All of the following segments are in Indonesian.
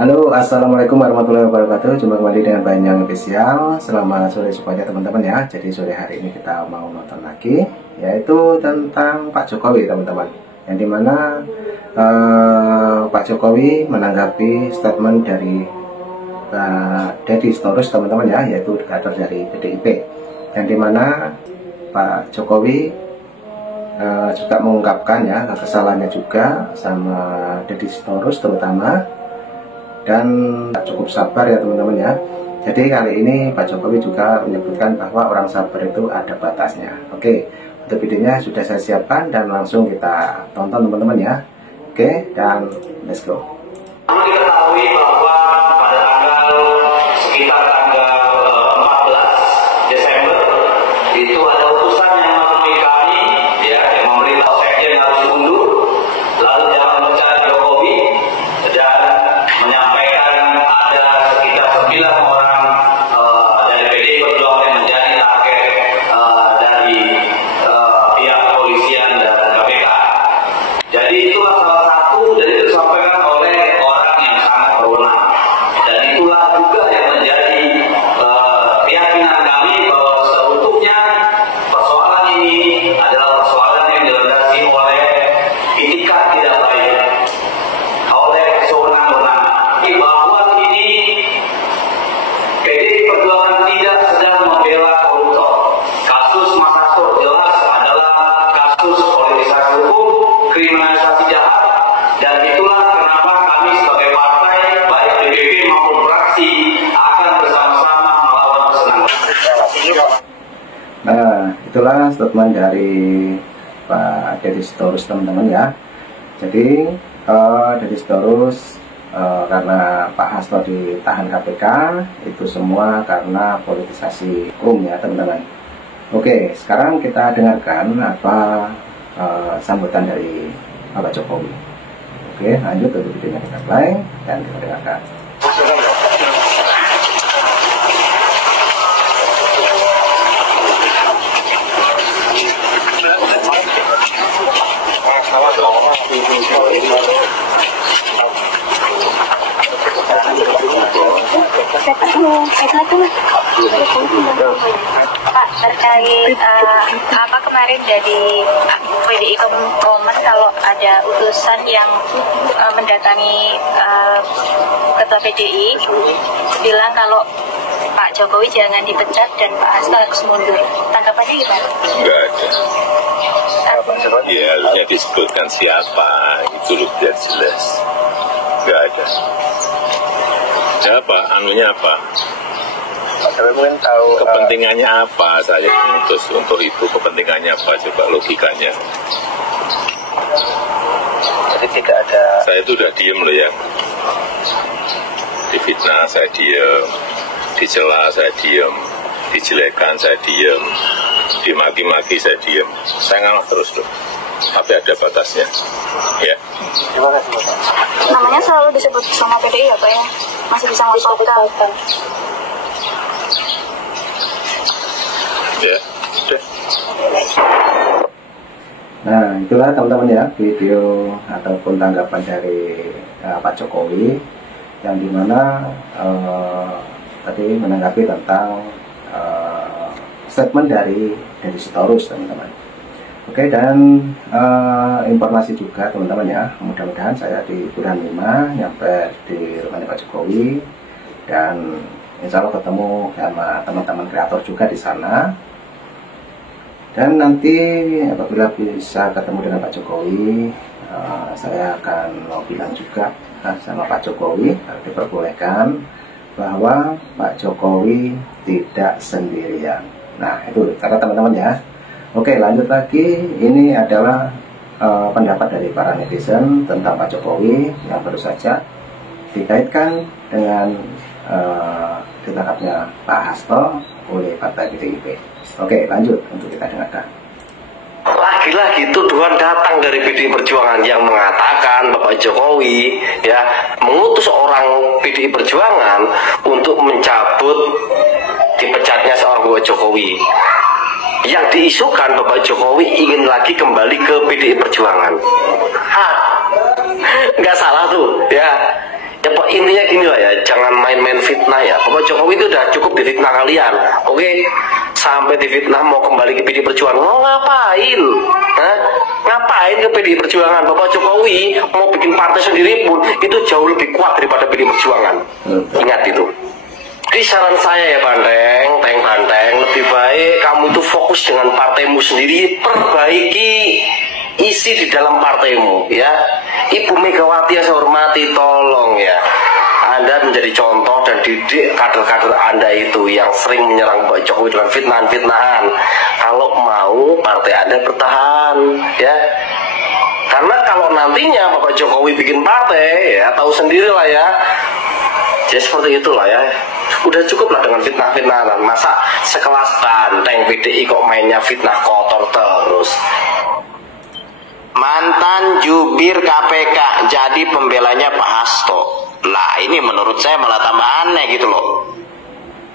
Halo, assalamualaikum warahmatullahi wabarakatuh. Jumpa kembali dengan Banyang Official. Selamat sore semuanya teman-teman ya. Jadi sore hari ini kita mau nonton lagi, yaitu tentang Pak Jokowi teman-teman. Yang dimana Pak Jokowi menanggapi statement dari Deddy Sitorus teman-teman ya, yaitu kader dari PDIP. Yang dimana Pak Jokowi juga mengungkapkan ya kesalahannya juga sama Deddy Sitorus terutama. Dan cukup sabar ya teman-teman ya. Jadi kali ini Pak Jokowi juga menyebutkan bahwa orang sabar itu ada batasnya. Oke, untuk videonya sudah saya siapkan dan langsung kita tonton teman-teman ya. Oke, dan let's go. Diketahui bahwa pada sekitar tanggal 14 Desember itu ada utusan yang menemui kami ya, yang memberitahu sekjen harus mundur, lalu jangan mencari Jokowi dan menyampaikan ada sekitar 9 orang dari PDI Perjuangan yang menjadi target dari pihak kepolisian dan KPK. Jadi itulah salah satu dari itu disampaikan oleh orang yang sangat berwenang, dan itulah juga yang menjadi keyakinan kami bahwa seutuhnya persoalan ini adalah persoalan yang dilandasi oleh itikat tidak baik, oleh sewenang-wenang. Bahwa ini PDI Perjuangan tidak sedang membela koruptor. Kasus Mas Hasto jelas adalah kasus politisasi hukum, kriminalisasi jahat, dan itulah kenapa kami sebagai partai, baik DPP maupun fraksi, akan bersama-sama melawan kesenangan. Nah, itulah statement dari Pak Deddy Sitorus teman-teman ya. Jadi Deddy Sitorus karena Pak Hasto ditahan KPK itu semua karena politisasi hukum ya teman-teman. Oke, sekarang kita dengarkan apa sambutan dari Bapak Jokowi. Oke, lanjut untuk videonya kita play dan kita dengarkan. Pak, terkait apa kemarin dari PDI Komers kalau ada utusan yang mendatangi ketua PDI bilang kalau Pak Jokowi jangan dipecat dan Pak Hasto harus mundur. Tanggapannya gimana? Enggak ada. Ya harusnya disebutkan siapa, itu biar jelas. Enggak ada. Siapa? Anunya apa? Tapi mungkin tahu kepentingannya apa saya memutus untuk itu, kepentingannya apa, coba logikanya. jadi tidak ada. Saya itu udah diem loh ya, difitnah saya diem, dicela saya diem, dijelekan saya diem, dimaki-maki saya diem, saya ngalah terus loh, tapi ada batasnya ya. Terima kasih Bapak. Namanya selalu disebut sama PDI ya Pak ya? Masih bisa ngomong Ya, udah. Nah, itulah teman-teman ya video ataupun tanggapan dari Pak Jokowi yang dimana tadi menanggapi tentang statement dari Sitorus teman-teman. Oke, dan informasi juga teman-teman ya, mudah-mudahan saya di bulan 5 nyampe di rumahnya Pak Jokowi dan insya Allah ketemu sama teman-teman kreator juga di sana. Dan nanti apabila bisa ketemu dengan Pak Jokowi, saya akan mau bilang juga sama Pak Jokowi, kalau diperbolehkan, bahwa Pak Jokowi tidak sendirian. Nah itu kata teman-teman ya. Oke, lanjut lagi. Ini adalah pendapat dari para netizen tentang Pak Jokowi yang baru saja dikaitkan dengan ditangkapnya Pak Hasto oleh Partai PDIP. Oke, lanjut untuk kita dengarkan. Lagi-lagi tuduhan datang dari PDI Perjuangan yang mengatakan Bapak Jokowi ya mengutus orang PDI Perjuangan untuk mencabut dipecatnya seorang Bapak Jokowi. Yang diisukan Bapak Jokowi ingin lagi kembali ke PDI Perjuangan. Nggak salah tuh ya. Ya intinya gini lah ya, jangan main-main fitnah ya. Bapak Jokowi itu udah cukup difitnah kalian, oke? Sampai difitnah mau kembali ke PD Perjuangan, mau ngapain? Hah? Ngapain ke PD Perjuangan? Bapak Jokowi mau bikin partai sendiri pun itu jauh lebih kuat daripada PD Perjuangan. Ingat itu. Jadi saran saya ya Banteng, lebih baik kamu itu fokus dengan partaimu sendiri, perbaiki isi di dalam partaimu ya. Ibu Megawati yang saya hormati, tolong ya, Anda menjadi contoh dan didik kader-kader Anda itu yang sering menyerang Pak Jokowi dengan fitnahan-fitnahan. Kalau mau partai Anda bertahan ya. Karena kalau nantinya Bapak Jokowi bikin partai ya, tahu sendirilah ya. Jadi seperti itulah ya. Udah cukup lah dengan fitnah-fitnahan. Masa sekelas Banteng PDI kok mainnya fitnah kotor terus. Mantan jubir KPK jadi pembelanya Pak Hasto. Lah ini menurut saya malah tambah aneh gitu loh.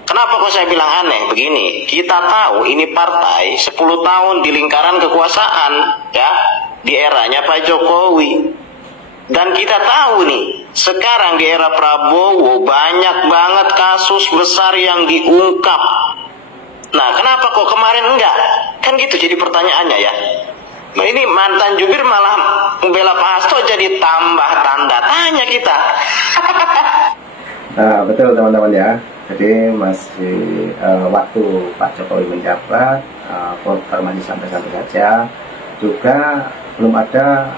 Kenapa kok saya bilang aneh? Begini, kita tahu ini partai 10 tahun di lingkaran kekuasaan ya, di eranya Pak Jokowi. Dan kita tahu nih, sekarang di era Prabowo banyak banget kasus besar yang diungkap. Nah, kenapa kok kemarin enggak? Kan gitu jadi pertanyaannya ya. Nah, ini mantan jubir malah membela Pak Hasto, jadi tambah tanda tanya kita. Nah, betul teman-teman ya. Jadi masih waktu Pak Jokowi menjabat, voter masih santai-santai saja. Juga belum ada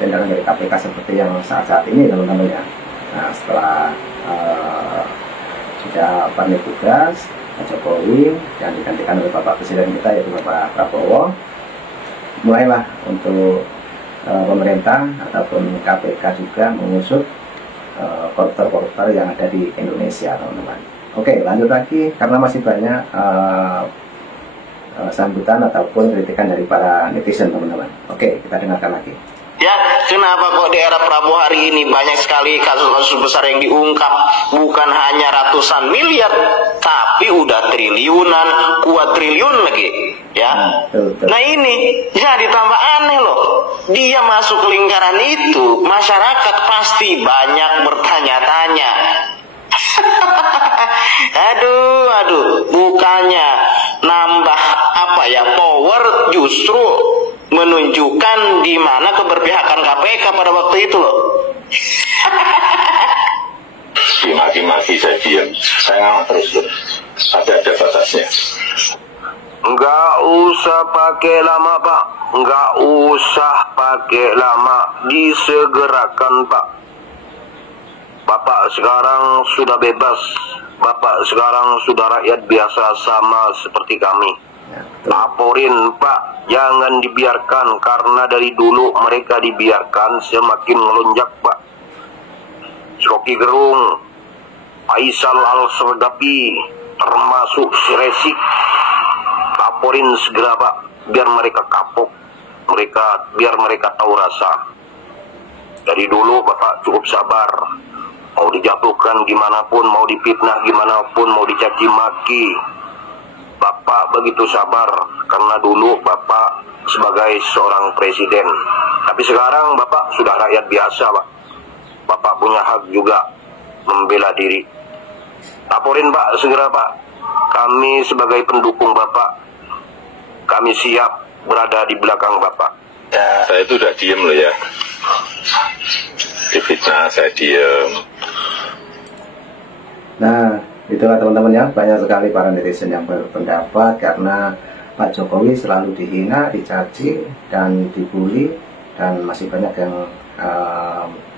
tindakan dari KPK seperti yang saat-saat ini teman-teman ya. Nah, setelah sudah pandai tugas Pak Jokowi yang digantikan oleh Bapak Presiden kita yaitu Bapak Prabowo, mulailah untuk pemerintah ataupun KPK juga mengusut koruptor-koruptor yang ada di Indonesia teman-teman. Oke, lanjut lagi karena masih banyak sambutan ataupun kritikan dari para netizen teman-teman. Oke, kita dengarkan lagi. Ya, kenapa kok di era Prabowo hari ini banyak sekali kasus-kasus besar yang diungkap? Bukan hanya ratusan miliar, tapi udah triliunan, kuadriliun lagi. Ya. Betul. Nah ini jadi tambah aneh loh. Dia masuk ke lingkaran itu, masyarakat pasti banyak bertanya-tanya. aduh, bukannya nambah power, justru menunjukkan di mana keberpihakan KPK pada waktu itu loh. Dimaki-maki saya diam, saya ngomong terus loh, tapi ada batasnya. Enggak usah pakai lama Pak, enggak usah pakai lama, disegerakan Pak. Bapak sekarang sudah bebas, Bapak sekarang sudah rakyat biasa sama seperti kami. Laporin Pak, jangan dibiarkan, karena dari dulu mereka dibiarkan semakin melonjak Pak. Rocky Gerung, Faisal Al-Sergapi, termasuk si Resik, laporin segera Pak, biar mereka kapok, biar mereka tahu rasa. Dari dulu Bapak cukup sabar, mau dijatuhkan gimana pun, mau dipitnah gimana pun, mau dicaci maki, Bapak begitu sabar karena dulu Bapak sebagai seorang presiden. Tapi sekarang Bapak sudah rakyat biasa Pak. Bapak punya hak juga membela diri. Laporin Pak segera Pak. Kami sebagai pendukung Bapak, kami siap berada di belakang Bapak. Ya. Saya itu udah diem loh ya. Di fitnah saya diem. Nah, itulah teman-teman ya, banyak sekali para netizen yang berpendapat karena Pak Jokowi selalu dihina, dicaci, dan dibully, dan masih banyak yang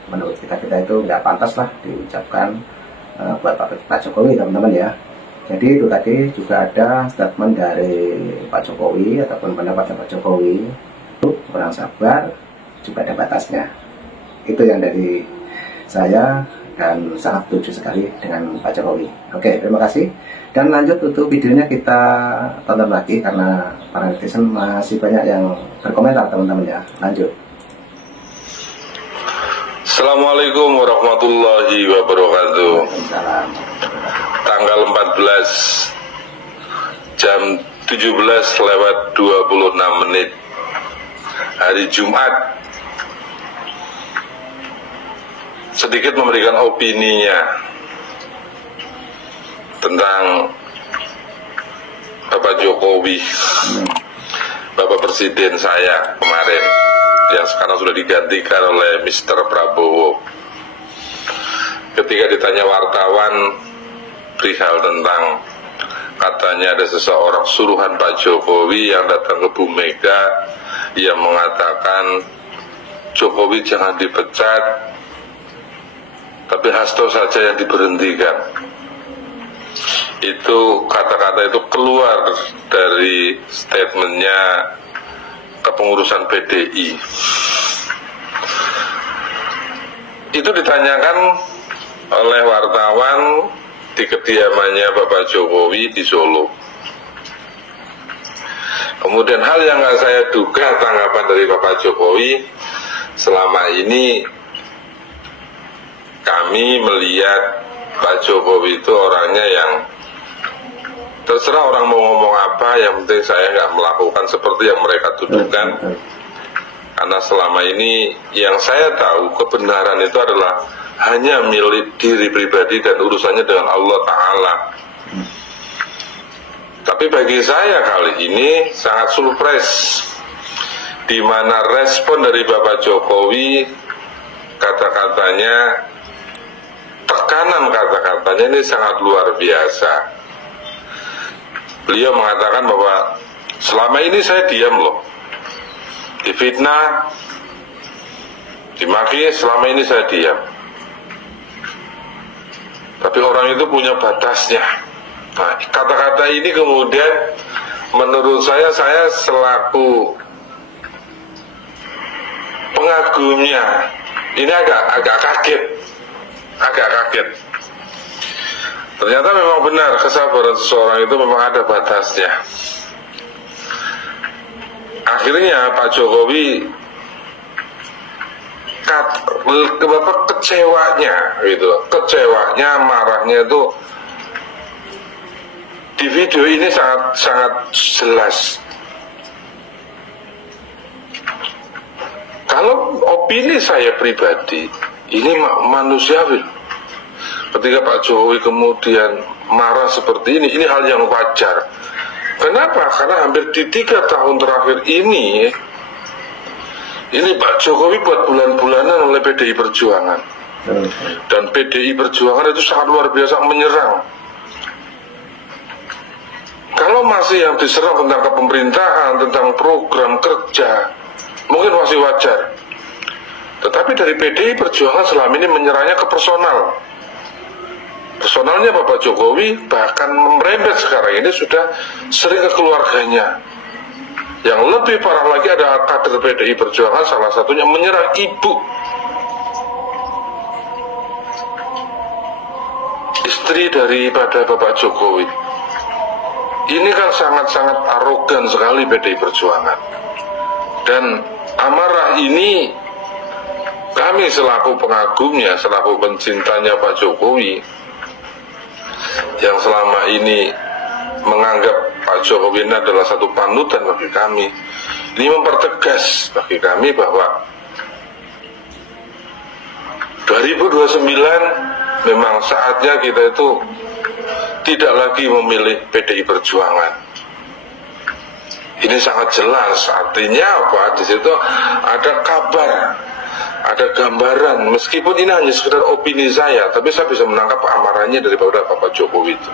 menurut kita itu nggak pantas lah diucapkan buat Pak Jokowi teman-teman ya. Jadi itu tadi juga ada statement dari Pak Jokowi ataupun pendapat Pak Jokowi, kurang sabar, juga ada batasnya. Itu yang dari saya, dan sangat setuju sekali dengan Pak Jokowi. Oke, terima kasih. Dan lanjut untuk videonya kita tonton lagi karena para netizen masih banyak yang berkomentar teman-teman ya. Lanjut. Assalamualaikum warahmatullahi wabarakatuh. Salam. Tanggal 14 jam 17:26 hari Jumat. sedikit memberikan opininya tentang Bapak Jokowi, Bapak Presiden saya kemarin, yang sekarang sudah digantikan oleh Mr. Prabowo. Ketika ditanya wartawan perihal tentang katanya ada seseorang suruhan Pak Jokowi yang datang ke Bu Mega yang mengatakan Jokowi jangan dipecat, tapi Hasto saja yang diberhentikan. Itu kata-kata itu keluar dari statementnya kepengurusan PDI. Itu ditanyakan oleh wartawan di kediamannya Bapak Jokowi di Solo. Kemudian hal yang nggak saya duga tanggapan dari Bapak Jokowi, selama ini kami melihat Pak Jokowi itu orangnya yang terserah orang mau ngomong apa, yang penting saya nggak melakukan seperti yang mereka tuduhkan. Karena selama ini yang saya tahu kebenaran itu adalah hanya milik diri pribadi dan urusannya dengan Allah Ta'ala. Tapi bagi saya kali ini sangat surprise, di mana respon dari Bapak Jokowi, kata-katanya, tekanan kata-katanya ini sangat luar biasa. Beliau mengatakan bahwa selama ini saya diam loh, difitnah, dimaki, selama ini saya diam. Tapi orang itu punya batasnya. Nah, kata-kata ini kemudian menurut saya selaku pengagumnya ini agak kaget. Ternyata memang benar, kesabaran seseorang itu memang ada batasnya. Akhirnya Pak Jokowi kecewanya, marahnya itu di video ini sangat jelas. Kalau opini saya pribadi, ini manusiawi. Ketika Pak Jokowi kemudian marah seperti ini hal yang wajar. Kenapa? Karena hampir di 3 tahun terakhir ini Pak Jokowi buat bulan-bulanan oleh PDI Perjuangan. Dan PDI Perjuangan itu sangat luar biasa menyerang. Kalau masih yang diserang tentang kepemerintahan, tentang program kerja, mungkin masih wajar. Tetapi dari PDI Perjuangan selama ini menyerangnya ke personal. Personalnya Bapak Jokowi bahkan merembet sekarang ini sudah sering ke keluarganya. Yang lebih parah lagi ada kader PDI Perjuangan, salah satunya menyerang ibu istri daripada Bapak Jokowi. Ini kan sangat-sangat arogan sekali PDI Perjuangan. Dan amarah ini kami selaku pengagumnya, selaku pencintanya Pak Jokowi, yang selama ini menganggap Pak Jokowi ini adalah satu panutan bagi kami, ini mempertegas bagi kami bahwa 2029 memang saatnya kita itu tidak lagi memilih PDI Perjuangan. Ini sangat jelas, artinya apa? Di situ ada kabar, ada gambaran, meskipun ini hanya sekedar opini saya, tapi saya bisa menangkap amarahnya daripada Bapak Jokowi itu.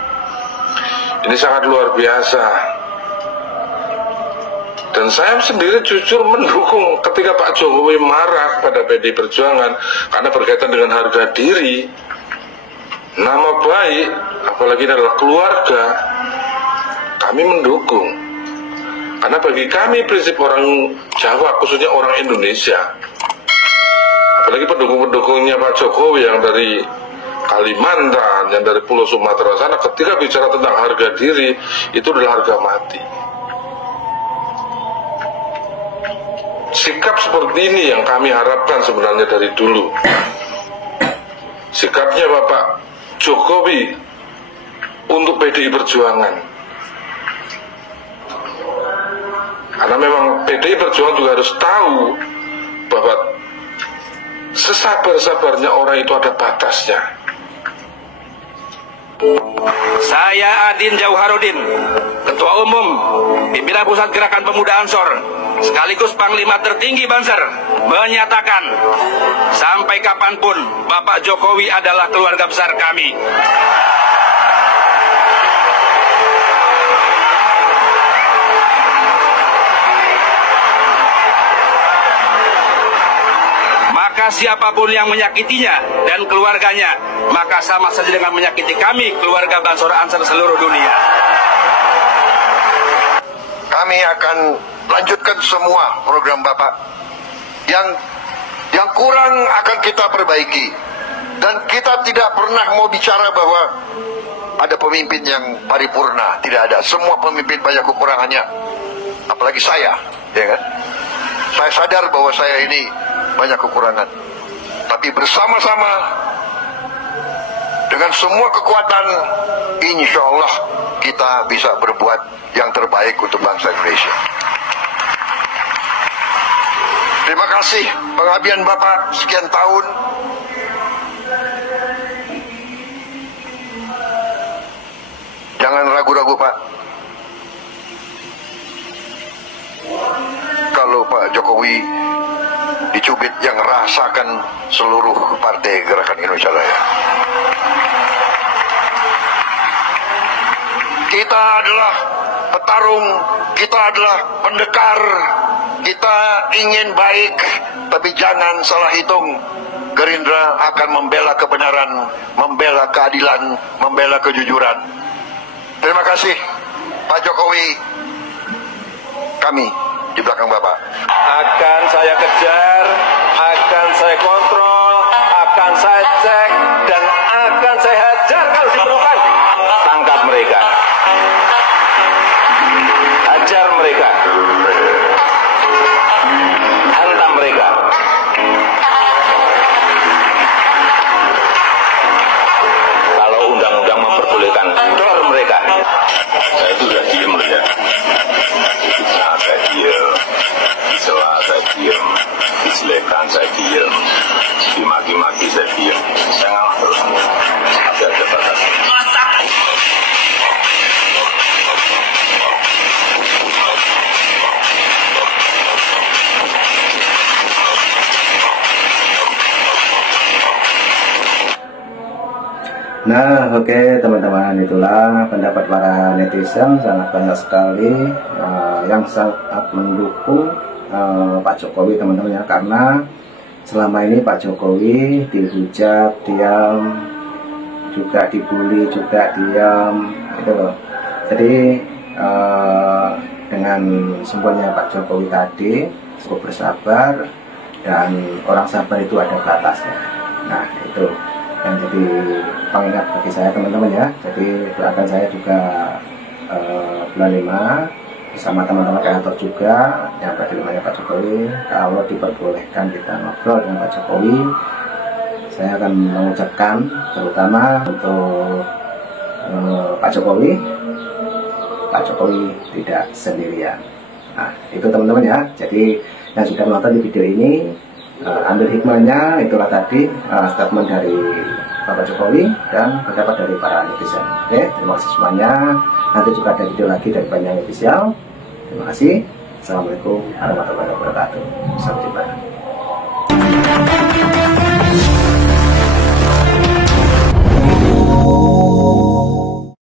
Ini sangat luar biasa. Dan saya sendiri jujur mendukung ketika Pak Jokowi marah pada PDI Perjuangan, karena berkaitan dengan harga diri, nama baik, apalagi adalah keluarga, kami mendukung. Karena bagi kami prinsip orang Jawa, khususnya orang Indonesia, apalagi pendukung-pendukungnya Pak Jokowi yang dari Kalimantan, yang dari Pulau Sumatera sana, ketika bicara tentang harga diri, itu adalah harga mati. Sikap seperti ini yang kami harapkan sebenarnya dari dulu. Sikapnya Bapak Jokowi untuk PDI Perjuangan. Karena memang PDI Perjuangan juga harus tahu bahwa sesabar-sabarnya orang itu ada batasnya. Saya Adin Jauharudin, Ketua Umum Pimpinan Pusat Gerakan Pemuda Ansor, sekaligus Panglima tertinggi Banser, menyatakan sampai kapanpun Bapak Jokowi adalah keluarga besar kami. Maka siapapun yang menyakitinya dan keluarganya, maka sama saja dengan menyakiti kami, keluarga Bansor Ansor seluruh dunia. Kami akan lanjutkan semua program Bapak. Yang kurang akan kita perbaiki. Dan kita tidak pernah mau bicara bahwa ada pemimpin yang paripurna. Tidak ada. Semua pemimpin banyak kekurangannya. Apalagi saya, ya kan? Saya sadar bahwa saya ini banyak kekurangan. Tapi bersama-sama dengan semua kekuatan, insya Allah kita bisa berbuat yang terbaik untuk bangsa Indonesia. Terima kasih pengabdian Bapak sekian tahun. Jangan ragu-ragu Pak. Kalau Pak Jokowi dicubit, yang rasakan seluruh partai Gerakan Indonesia Raya. Kita adalah petarung, kita adalah pendekar, kita ingin baik, tapi jangan salah hitung. Gerindra akan membela kebenaran, membela keadilan, membela kejujuran. Terima kasih Pak Jokowi, kami di belakang Bapak. Akan saya kejar, akan saya kontrol, akan saya cek, dan akan saya hajar kalau diperlukan. Tangkap mereka, hajar mereka, hantam mereka. Kalau undang-undang memperbolehkan, dor mereka. Saya itu udah diem loh ya. Nah, saya diem, dicela saya diem, dijelekan saya diem, dimaki-maki saya diem. Saya ngalah terus. Tapi ada batas. Nah, oke teman-teman, itulah pendapat para netizen. Sangat banyak sekali yang sangat mendukung Pak Jokowi, teman-teman ya, karena selama ini Pak Jokowi dihujat diam, juga dibully juga diam, gitu loh. Jadi dengan sembuhnya Pak Jokowi tadi cukup bersabar, dan orang sabar itu ada batasnya. Nah, itu yang jadi pengingat bagi saya, teman-teman ya. Jadi doakan saya juga bulan 5 bersama teman-teman kantor juga yang berada di rumahnya Pak Jokowi, kalau diperbolehkan kita ngobrol dengan Pak Jokowi, saya akan mengucapkan terutama untuk Pak Jokowi tidak sendirian. Nah, itu teman-teman ya. Jadi yang sudah menonton di video ini, ambil hikmahnya. Itulah tadi statement dari Bapak Jokowi dan pendapat dari para netizen. Oke, terima kasih semuanya. Nanti juga ada video lagi dari Banyak Official. Terima kasih. Assalamualaikum warahmatullahi wabarakatuh. Sampai jumpa.